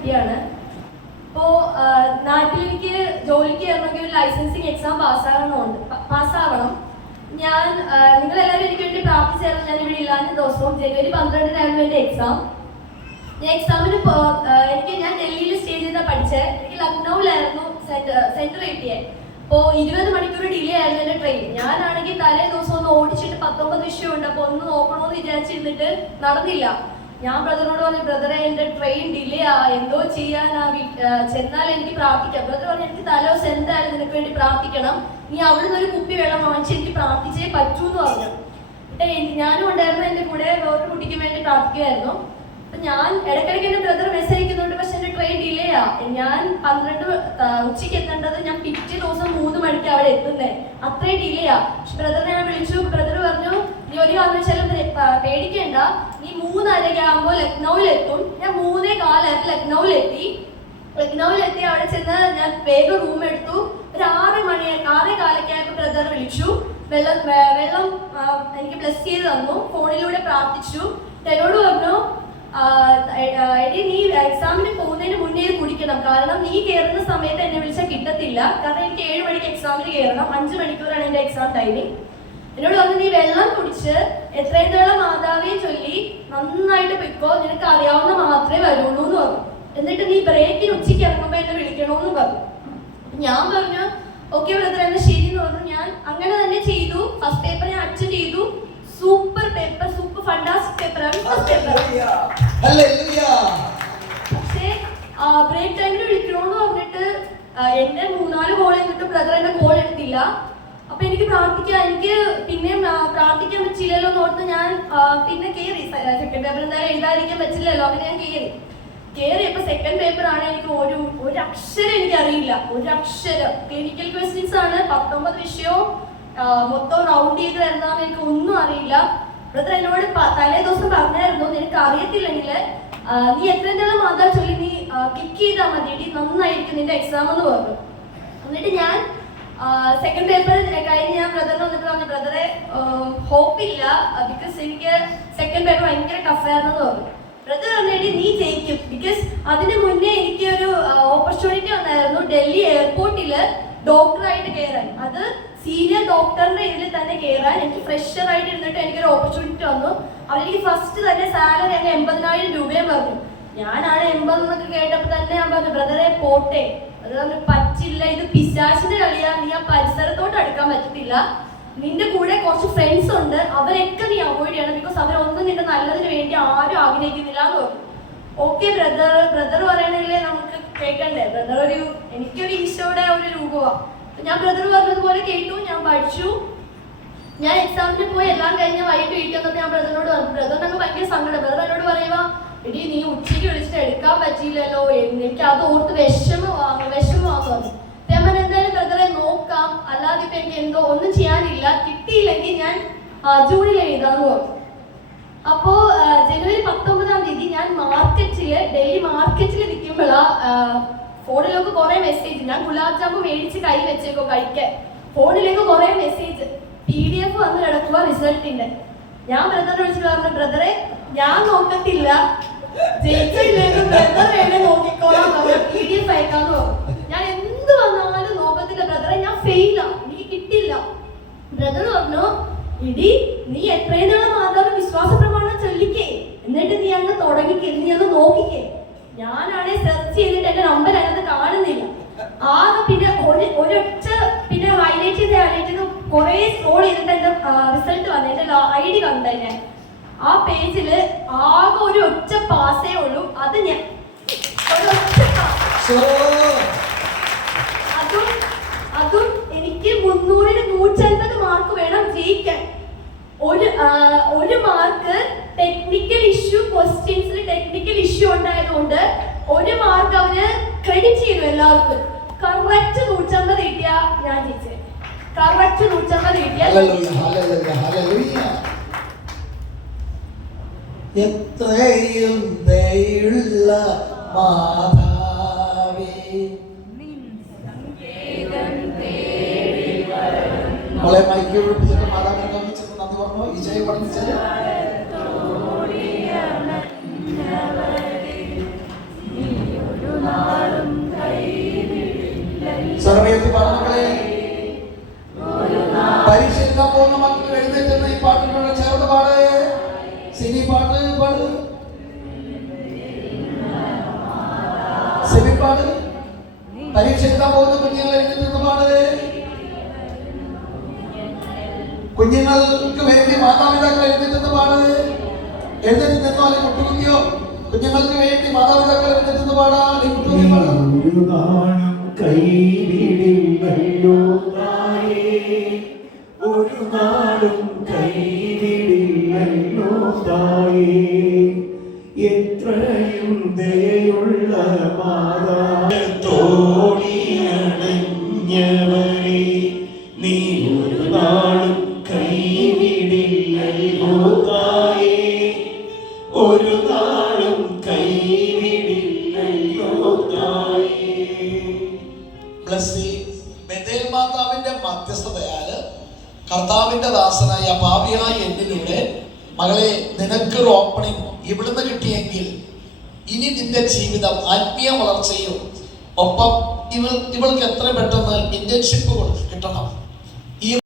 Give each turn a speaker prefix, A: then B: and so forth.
A: കുട്ടിയാണ്. ഇപ്പോ നാട്ടിലേക്ക് ജോലിക്ക് കയറണമെങ്കിൽ ഒരു ലൈസൻസിങ് എക്സാം പാസ്സാകണമുണ്ട്. പാസ്സാവണം. ഞാൻ നിങ്ങൾ എല്ലാവരും എനിക്ക് വേണ്ടി പ്രാർത്ഥിച്ചായിരുന്നു. ഞാൻ ഇവിടെ ഇല്ലാത്ത ദിവസവും ജനുവരി പന്ത്രണ്ടിനായിരുന്നു എന്റെ എക്സാം ഞാൻ എക്സാമിന് എനിക്ക് ഞാൻ ഡൽഹിയിൽ സ്റ്റേ ചെയ്താ പഠിച്ചത് എനിക്ക് ലക്നൌവിലായിരുന്നു സെന്റർ കിട്ടിയത് അപ്പോൾ ഇരുപത് മണിക്കൂർ ഡിലേ ആയിരുന്നു എന്റെ ട്രെയിൻ ഞാനാണെങ്കിൽ തലേ ദിവസം ഒന്ന് ഓടിച്ചിട്ട് പത്തൊമ്പത് വിഷയം ഉണ്ട് അപ്പോൾ ഒന്ന് നോക്കണമെന്ന് വിചാരിച്ചിരുന്നിട്ട് നടന്നില്ല. ഞാൻ ബ്രദറിനോട് പറഞ്ഞു ബ്രദറെ എന്റെ ട്രെയിൻ ഡിലേ ആ എന്തോ ചെയ്യാനാ? ചെന്നാൽ എനിക്ക് പ്രാർത്ഥിക്കാം. ബ്രദർ പറഞ്ഞു എനിക്ക് തലോസ് എന്തായാലും നിനക്ക് വേണ്ടി പ്രാർത്ഥിക്കണം. നീ അവിടുന്ന് ഒരു കുപ്പി വെള്ളം വാങ്ങിച്ച് എനിക്ക് പ്രാർത്ഥിച്ചേ പറ്റൂ എന്ന് പറഞ്ഞു ഞാനും ഉണ്ടായിരുന്നു എന്റെ കൂടെ വേറൊരു കുട്ടിക്ക് വേണ്ടി പ്രാർത്ഥിക്കുമായിരുന്നു അപ്പൊ ഞാൻ ഇടയ്ക്കിടയ്ക്ക് എന്റെ ബ്രദർ മെസ്സേജ് അയക്കുന്നുണ്ട് പക്ഷെ എന്റെ ട്രെയിൻ ഡിലേ ആ. ഞാൻ പന്ത്രണ്ട് ഉച്ചയ്ക്ക് എത്തേണ്ടത് ഞാൻ പിറ്റേ ദിവസം മൂന്ന് മണിക്ക് അവിടെ എത്തുന്നേ. അത്രയും ഡിലേ ആ. പക്ഷെ ബ്രദറിനെ ഞാൻ വിളിച്ചു. ബ്രദർ പറഞ്ഞു നീ ഒരു കാരണവശാലും പേടിക്കേണ്ട പേടിക്കണ്ട. നീ മൂന്നരയ്ക്ക് ലക്നൌവിൽ എത്തും ഞാൻ മൂന്നേ കാലത്ത് ലക്നൌവിൽ എത്തി ലക്നൌവിൽ എത്തി അവിടെ ചെന്ന് ഞാൻ വേഗം റൂം എടുത്തു. ഒരു ആറ് മണി ആറേ കാലൊക്കെയായപ്പോൾ ബ്രദർ വിളിച്ചു. വെള്ളം വെള്ളം എനിക്ക് ബ്ലസ് ചെയ്ത് തന്നു. ഫോണിലൂടെ പ്രാർത്ഥിച്ചു. എന്നോട് പറഞ്ഞു എടി നീ എക്സാമിന് പോകുന്നതിന് മുന്നേ കുടിക്കണം. കാരണം നീ കയറുന്ന സമയത്ത് എന്നെ വിളിച്ചാൽ കിട്ടത്തില്ല. കാരണം എനിക്ക് ഏഴ് മണിക്ക് എക്സാമിന് കയറണം അഞ്ച് മണിക്കൂറാണ് എന്റെ എക്സാം ടൈമിംഗ് എന്നോട് വെള്ളം എത്രയും തവണ മാതാവിയെ ചൊല്ലി നന്നായിട്ട് പൊയ്ക്കോ നിനക്ക് അറിയാവുന്ന മാത്രമേ വരുള്ളൂ എന്ന് പറഞ്ഞു. എന്നിട്ട് നീ ബ്രേക്കിന് ഉച്ചയ്ക്ക് ഇറങ്ങുമ്പോൾ എന്നെ വിളിക്കണമെന്ന് പറഞ്ഞു. ഞാൻ പറഞ്ഞു ഓക്കെ ബ്രദർ എന്നെ ശരി എന്ന് പറഞ്ഞു. ഞാൻ അങ്ങനെ തന്നെ ചെയ്തു. ഫസ്റ്റ് പേപ്പർ ഞാൻ അറ്റൻഡ് ചെയ്തു. സൂപ്പർ പേപ്പർ സൂപ്പർ ഫണ്ടാസ്റ്റിക് പേപ്പറാണ് ഫസ്റ്റ് പേപ്പർ. പക്ഷേ ബ്രേക്ക് ടൈമിൽ വിളിക്കണമെന്ന് പറഞ്ഞിട്ട് എന്റെ മൂന്നാൽ കോൾ ചെയ്തിട്ട് ബ്രദർ എന്റെ കോൾ എടുത്തില്ല. അപ്പൊ എനിക്ക് പ്രാർത്ഥിക്കാൻ എനിക്ക് പിന്നെയും പ്രാർത്ഥിക്കാൻ പറ്റില്ലല്ലോ എന്ന് ഓർത്ത് ഞാൻ പിന്നെ കയറി സെക്കൻഡ് പേപ്പർ എന്തായാലും എഴുതാതിരിക്കാൻ പറ്റില്ലല്ലോ അപ്പൊ ഞാൻ കയറി കയറി അപ്പൊ സെക്കൻഡ് പേപ്പർ ആണ് എനിക്ക് ഒരു ഒരു അക്ഷരം എനിക്ക് അറിയില്ല ഒരു അക്ഷരം ക്ലിനിക്കൽ ക്വസ്റ്റ്യൻസ് ആണ് പത്തൊമ്പത് വിഷയവും മൊത്തം റൗണ്ട് ചെയ്ത് വരുന്നതാണ് എനിക്ക് ഒന്നും അറിയില്ല. ബ്രദർ എന്നോട് തലേ ദിവസം പറഞ്ഞായിരുന്നു നിനക്ക് അറിയത്തില്ലെങ്കിൽ നീ എത്രയും നേരം മാതാ ചൊല്ലി നീ ക്ലിക്ക് ചെയ്താൽ മതി നന്നായിരിക്കും നിന്റെ എക്സാം എന്ന് പറഞ്ഞു. എന്നിട്ട് ഞാൻ സെക്കൻഡ് പേപ്പർ കഴിഞ്ഞ് ഞാൻ ബ്രദറിന് വന്നിട്ട് പറഞ്ഞു ബ്രദറെ ഹോപ്പില്ല ബിക്കോസ് എനിക്ക് സെക്കൻഡ് പേപ്പർ ഭയങ്കര ടഫായിരുന്നു തോന്നുന്നു. ബ്രദർ പറഞ്ഞിട്ട് നീ ജയിക്കും. ബിക്കോസ് അതിന് മുന്നേ എനിക്ക് ഒരു ഓപ്പർച്യൂണിറ്റി വന്നായിരുന്നു ഡൽഹി എയർപോർട്ടിൽ ഡോക്ടറായിട്ട് കയറാൻ അത് സീനിയർ ഡോക്ടറിന്റെ ഇതിൽ തന്നെ കയറാൻ എനിക്ക് ഫ്രഷർ ആയിട്ട് ഇരുന്നിട്ട് എനിക്കൊരു ഓപ്പർച്യൂണിറ്റി വന്നു. അവരെനിക്ക് ഫസ്റ്റ് തന്നെ സാലറി അങ്ങ് എൺപതിനായിരം രൂപയും പറഞ്ഞു. ഞാനാണ് എൺപത് എന്നൊക്കെ കേട്ടപ്പോൾ തന്നെ ഞാൻ പറഞ്ഞു ബ്രദറെ പോട്ടെ. അത് പറഞ്ഞു പറ്റില്ല. ഇത് പിശാശിന്റെ കളിയാ. നീ ആ പരിസരത്തോട്ട് അടുക്കാൻ പറ്റത്തില്ല. നിന്റെ കൂടെ കുറച്ച് ഫ്രണ്ട്സ് ഉണ്ട്. അവരൊക്കെ നീ അവോയ്ഡ് ചെയ്യണം ബിക്കോസ് അവരൊന്നും നിന്റെ നല്ലതിന് വേണ്ടി ആരും ആഗ്രഹിക്കുന്നില്ല എന്ന് പറഞ്ഞു. ഓക്കെ ബ്രദർ ബ്രദർ പറയണെങ്കിലേ നമുക്ക് കേൾക്കണ്ടേ ബ്രദർ ഒരു എനിക്കൊരു ഈശോയുടെ ഒരു രൂപമാണ് ഞാൻ ബ്രദർ പറഞ്ഞതുപോലെ കേട്ടു ഞാൻ പഠിച്ചു. ഞാൻ എക്സാമിന് പോയി എല്ലാം കഴിഞ്ഞ് വൈകിട്ട് വീട്ടിൽ വന്നപ്പോൾ ഞാൻ ബ്രദറിനോട് പറഞ്ഞു ബ്രദറിനൊക്കെ ഭയങ്കര സങ്കടം. ബ്രദർ എടി നീ ഉച്ചയ്ക്ക് വിളിച്ചിട്ട് എടുക്കാൻ പറ്റിയില്ലല്ലോ. എനിക്ക് അത് ഓർത്ത് വിഷമമാണ് അപ്പൊ ഞാൻ എന്തായാലും ബ്രദറെ നോക്കാം. അല്ലാതെ ഇപ്പൊ എനിക്ക് എന്തോ ഒന്നും ചെയ്യാനില്ല. കിട്ടിയില്ലെങ്കിൽ ഞാൻ ജൂണിൽ എഴുതാന്ന് പറഞ്ഞു. അപ്പോ ജനുവരി പത്തൊമ്പതാം തീയതി ഞാൻ മാർക്കറ്റിൽ ഡെയിലി മാർക്കറ്റിൽ നിൽക്കുമ്പോഴാ ഫോണിലൊക്കെ കുറെ മെസ്സേജ് ഞാൻ ഗുലാബ് ജാമുൻ മേടിച്ച് കൈ വെച്ചേക്കോ കഴിക്കാൻ ഫോണിലേക്ക് കുറെ മെസ്സേജ് പി ഡി എഫ് വന്ന് കിടക്കുക റിസൾട്ടിന്റെ ഞാൻ ബ്രദറിനെ വിളിച്ചിട്ട് പറഞ്ഞു ബ്രദറെ ഞാൻ നോക്കത്തില്ല. ജയിച്ചില്ലെങ്കിൽ ബ്രദർ വേണേ നോക്കിക്കോളാം. പി ഡി എഫ് അയക്കാന്ന് ഞാൻ എന്ത് വന്നാലും നോക്കത്തില്ല ബ്രദറെ ഞാൻ ഫെയിലാ എനിക്ക് കിട്ടില്ല. ബ്രദർ പറഞ്ഞു ഇടി നീ എത്രയും നാളെ മാതാവ് വിശ്വാസ പ്രമാണം ചൊല്ലിക്കേ. എന്നിട്ട് നീ അങ്ങ് തുടങ്ങിക്കേ. നീ അങ്ങ് നോക്കിക്കേ. ഞാനാണെ സെർച്ച് ചെയ്തിട്ട് എന്റെ നമ്പർ അതിനകത്ത് കാണുന്നില്ല. ആകെ പിന്നെ ഒരു ഒരൊറ്റ പിന്നെ ഹൈലൈറ്റ് ചെയ്ത് ഹൈലൈറ്റ് ചെയ്ത് കുറെ സ്ക്രോൾ ചെയ്തിട്ട് എന്റെ റിസൾട്ട് വന്നു. എന്റെ ഐ ഡി കണ്ടു ഞാൻ. ആ പേജിൽ ആകെ ഒരു ഒറ്റ പാസേ ഉള്ളൂ. അത് ഞാൻ അതും അതും എനിക്ക് മുന്നൂറിന് നൂറ്റൻപത് മാർക്ക് വേണം ജയിക്കാൻ. ഒരു ഒരു മാർക്ക് ടെക്നിക്കൽ ഇഷ്യൂ ക്വസ്റ്റ്യൻസിൽ ടെക്നിക്കൽ ഇഷ്യൂ ഉണ്ടായതുകൊണ്ട് ഒരു മാർക്ക് അവർ ക്രെഡിറ്റ് ചെയ്തു എല്ലാവർക്കും. കറക്റ്റ് നൂറ്റമ്പത് കിട്ടിയ ഞാൻ ജയിച്ചത് കറക്റ്റ് നൂറ്റമ്പത് കിട്ടിയ.
B: എത്രയും ദയുള്ള മാതാവേ. മോളെ മൈക്ക് കുഞ്ഞുങ്ങൾക്ക് വേണ്ടി മാതാപിതാക്കൾ എഴുന്നേറ്റ് പാട് എഴുന്നേറ്റ് നിന്നോ അല്ലെങ്കിൽ മുട്ടുകുത്തിയോ? കുഞ്ഞുങ്ങൾക്ക് വേണ്ടി മാതാപിതാക്കൾ എഴുന്നേറ്റ് പാടാ. നീ മുട്ടുകുത്തി പാടാ
C: ഒരു
B: കർത്താവിന്റെ ദാസനായ പാപിയായ എന്നിലൂടെ മകളെ നിനക്കൊരു ഓപ്പണിംഗ് ഇവിടുന്ന് കിട്ടിയെങ്കിൽ ഇനി നിന്റെ ജീവിതം ആത്മീയ വളർച്ചയും ഒപ്പം ഇവൾ ഇവൾക്ക് എത്ര പെട്ടെന്ന് ഇന്റേൺഷിപ്പ് കിട്ടണം.